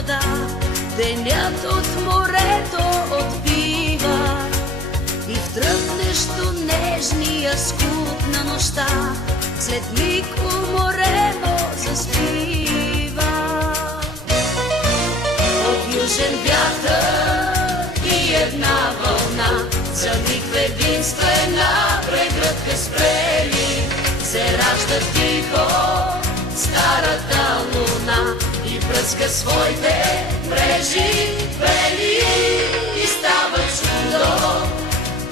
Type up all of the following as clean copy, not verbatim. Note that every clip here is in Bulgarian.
вода, денят от морето отбива и втръпнещо нежния скуп на нощта, след миг уморено заспива. От южен вятър и една вълна, за миг в единствена прегръдка спрели, се ражда тихо старата луна и пръска своите мрежи бели и става чудо.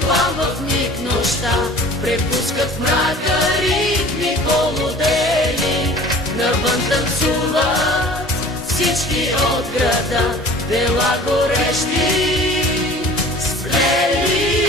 Пламва в миг нощта, препускат в мрака ритми полудели, навън танцуват всички от града, дела горещи сплели.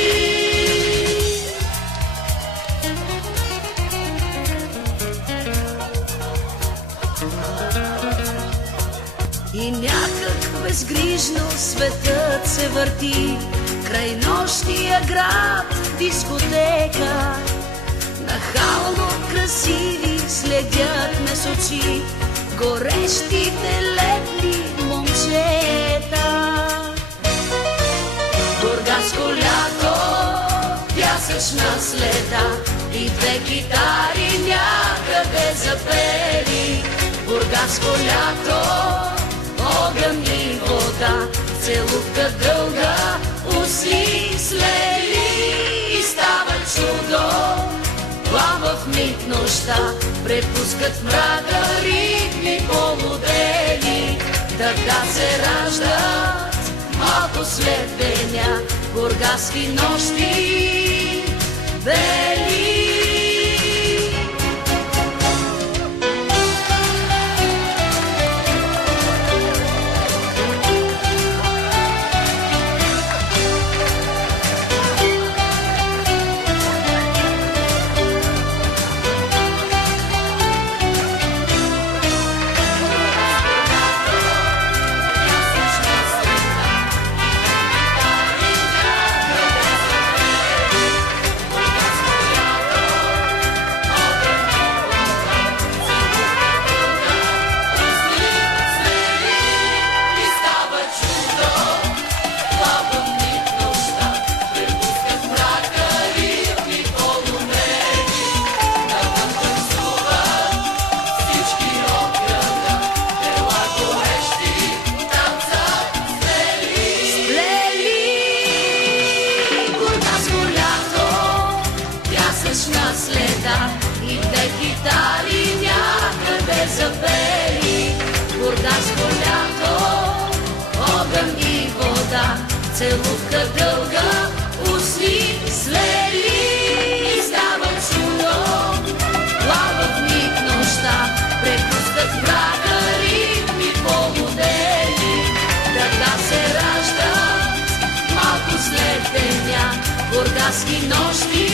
И някак безгрижно светът се върти край нощния град, дискотека. Нахално красиви следят ме с очи горещите летни момчета. Бургаско лято, пясъчна следа и две китари някъде запели. Бургаско лято, огън и вода, целувка дълга, уси слели и става чудо. Плава в миг нощта, препускат в мрака ритми полудели, така се раждат малко след деня бургаски нощи бели. Следа и две китари някъде запели. Бургаско лято, огън и вода, целувка дълга, усни слели и става чудо. Плава в миг нощта, препускат мрака ритми полудели, така се раждат малко след деня бургаски нощи